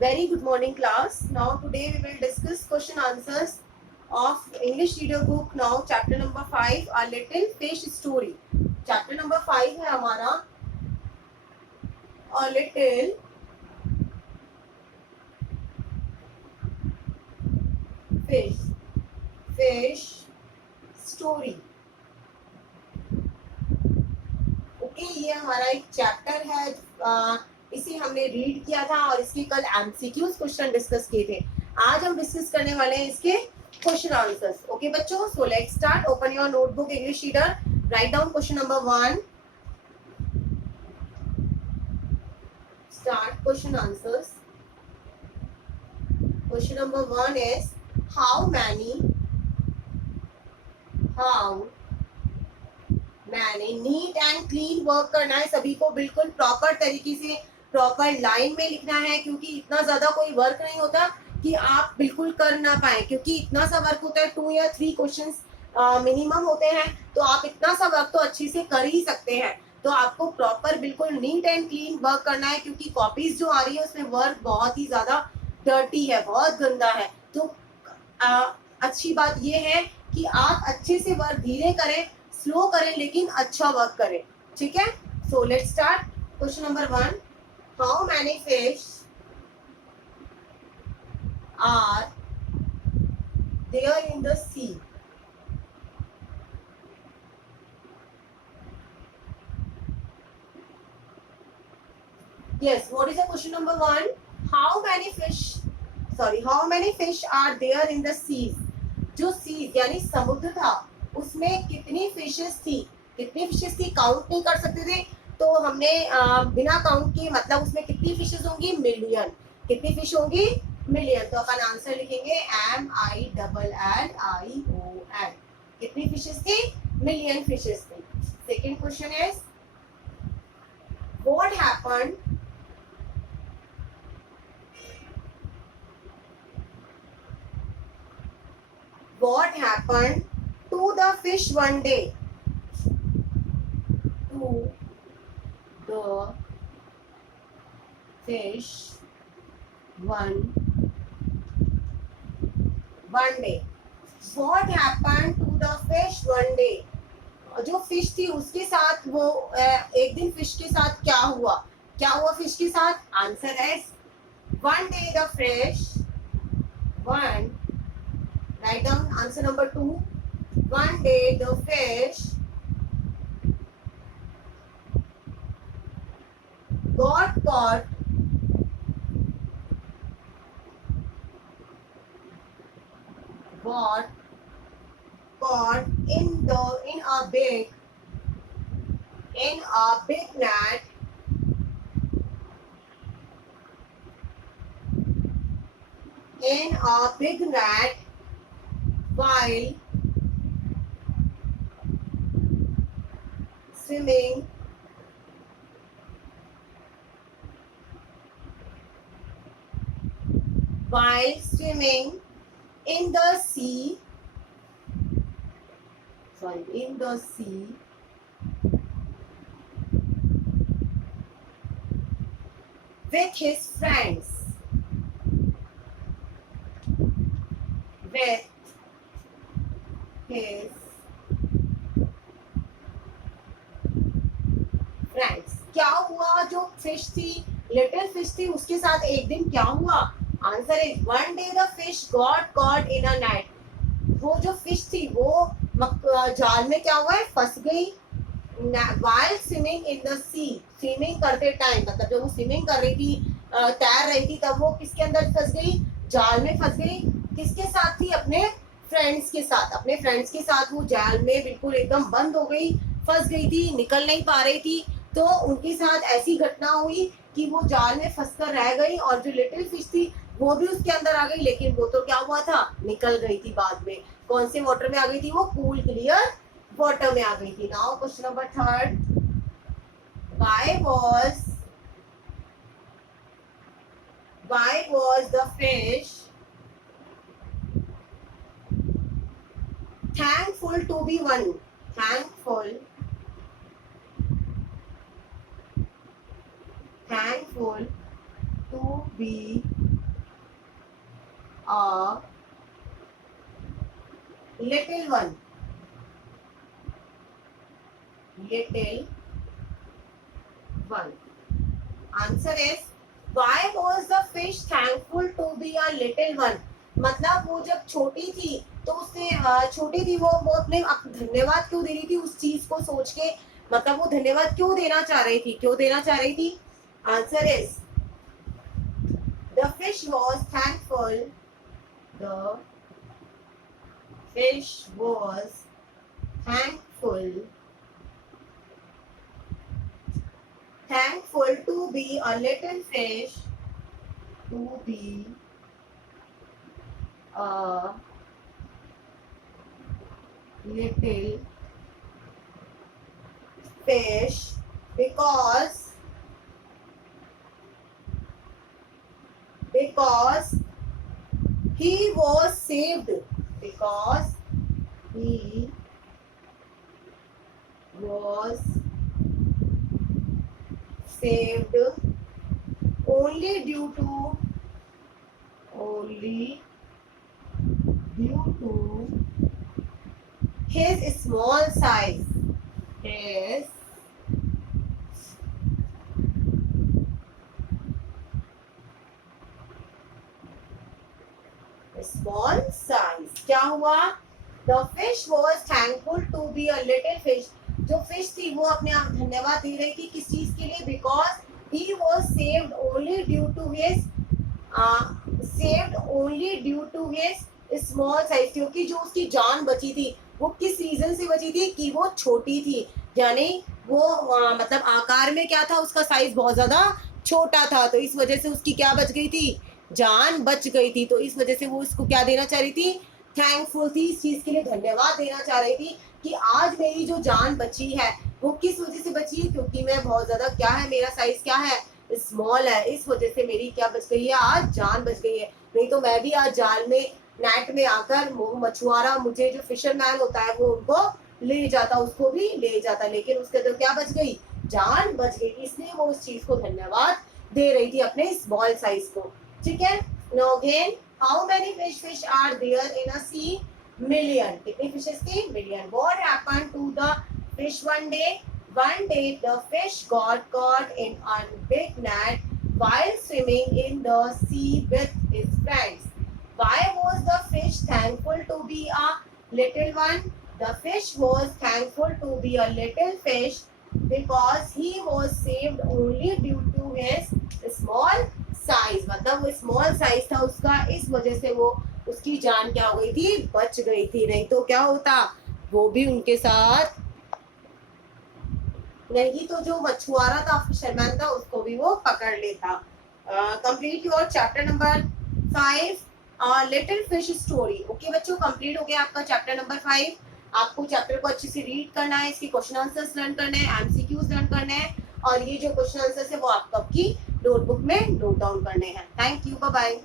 Very good morning class. Now today we will discuss question answers of English reader book. Now chapter number 5, A Little Fish Story. Chapter number 5 है हमारा A Little Fish Story. Okay, ये हमारा एक chapter है। इसे हमने read किया था और इसके कल एमसीक्यूज क्वेश्चन डिस्कस किए थे। आज हम डिस्कस करने वाले हैं इसके क्वेश्चन आंसर्स। ओके बच्चों, सो let's start. Open your notebook English reader, write down question number 1। Start question answers. Question number 1 is how many neat and clean work करना है। सभी को बिल्कुल प्रॉपर तरीके से प्रॉपर लाइन में लिखना है, क्योंकि इतना ज्यादा कोई वर्क नहीं होता कि आप बिल्कुल कर ना पाए, क्योंकि इतना सा वर्क होता है 2 या 3 क्वेश्चंस मिनिमम होते हैं, तो आप इतना सा वर्क तो अच्छे से कर ही सकते हैं। तो आपको प्रॉपर बिल्कुल नीट एंड क्लीन वर्क करना है, क्योंकि कॉपीज जो आ रही है उसमें वर्क बहुत ही ज्यादा डर्टी है, बहुत गंदा है। तो अच्छी बात यह है कि आप अच्छे से वर्क धीरे करें, स्लो करें, लेकिन अच्छा वर्क करें। ठीक है, so let's start question number 1। How many fish are there in the sea? Yes, what is the question number 1? How many fish are there in the sea? जो सी यानी समुद्र था, उसमें कितनी फिशेस थी? कितनी फिशेस थी काउंट नहीं कर सकते थे, तो हमने बिना काउंट किए, मतलब उसमें कितनी फिशेस होंगी? मिलियन। कितनी फिश होंगी? मिलियन। तो अपन आंसर लिखेंगे MILLION। कितनी फिशेस थी? मिलियन फिशेस थी। Second question is what happened what happened to the fish one day? To the fish one day. What happened to the fish one day? जो fish थी उसके साथ वो एक दिन फिश के साथ क्या हुआ? क्या हुआ फिश के साथ? आंसर है one day the fish one. Write down answer number 2. One day the fish got caught in a big net while swimming in the sea with his friends. क्या हुआ? जो फिश थी, लिटिल फिश थी, उसके साथ एक दिन क्या हुआ? Answer is one day the fish got caught in a net. वो जो फिश थी वो जाल में क्या हुआ है? फंस गई। while swimming in the sea, swimming करते टाइम, मतलब जब वो स्विमिंग कर रही थी, तैर रही थी, तब वो किसके अंदर फंस गई? जाल में फंस गई। किसके साथ थी? अपने फ्रेंड्स के साथ। अपने फ्रेंड्स के साथ वो जाल में बिल्कुल एकदम बंद हो गई, फंस गई थी, निकल नहीं पा रही थी। तो उनके साथ ऐसी घटना हुई कि वो जाल में फंसकर रह गई, और जो लिटिल फिश थी वो भी उसके अंदर आ गई, लेकिन वो तो क्या हुआ था? निकल गई थी बाद में। कौन से वाटर में आ गई थी? वो कूल क्लियर वाटर में आ गई थी। Now question number 3, why was the fish thankful to be one? Thankful to be a little one. Little one. Answer is, why was the fish thankful to be a little one? मतलब वो जब छोटी थी तो उसने छोटी थी वो अपने धन्यवाद क्यों दे रही थी उस चीज को सोच के, मतलब वो धन्यवाद क्यों देना चाह रही थी, क्यों देना चाह रही थी? Answer is, the fish was thankful, the fish was thankful to be a little fish, to be a little fish because he was saved, because he was saved only due to his small size. His small size. क्या हुआ? The fish was thankful to be a little fish. जो fish थी वो अपने आप धन्यवाद दे रही थी किस चीज के लिए? Because he was saved only due to his small size, क्योंकि जो उसकी जान बची थी वो किस रीजन से बची थी? कि वो छोटी थी, यानी वो मतलब आकार में क्या था, उसका साइज बहुत ज्यादा छोटा था, तो इस वजह से उसकी क्या बच गई थी? जान बच गई थी। तो इस वजह से वो उसको क्या देना चाह रही थी? थैंकफुल थी, इस चीज के लिए धन्यवाद देना चाह रही थी कि आज मेरी जो जान बची है वो किस वजह से बची है? क्योंकि मैं बहुत ज्यादा क्या है, मेरा साइज क्या है, स्मॉल है, इस वजह से मेरी क्या बच गई है? आज जान बच गई है। नहीं तो मैं भी आज जाल में, नेट में आकर मछुआरा, मुझे जो फिशरमैन होता है वो उनको ले जाता, उसको भी ले जाता, लेकिन उसके तो क्या बच गई? जान बच गई। इसलिए वो उस चीज को धन्यवाद दे रही थी, अपने स्मॉल साइज को। ठीक है। Now again, how many fish are there in a sea? Million. कितनी फिशेस थी? Million. What happened to the fish one day? One day the fish got caught in a big net while swimming in the sea with his friends. Why was the fish thankful to be a little one? The fish was thankful to be a little fish because he was saved only due to his small size. मतलब वो small size था उसका, इस वजह से वो उसकी जान क्या हो गई थी? बच गई थी। नहीं तो क्या होता? वो भी उनके साथ, नहीं तो जो मछुआरा था, फिशरमैन था, उसको भी वो पकड़ लेता। Complete your chapter number 5, little fish story. Okay बच्चों, कंप्लीट हो गया आपका चैप्टर नंबर 5। आपको चैप्टर को अच्छे से रीड करना है, इसके क्वेश्चन आंसर्स लर्न करने हैं, एमसीक्यूज लर्न करने हैं, और ये जो क्वेश्चन आंसर्स है वो आपको आपकी नोटबुक में नोट डाउन करने हैं। Thank you, bye bye.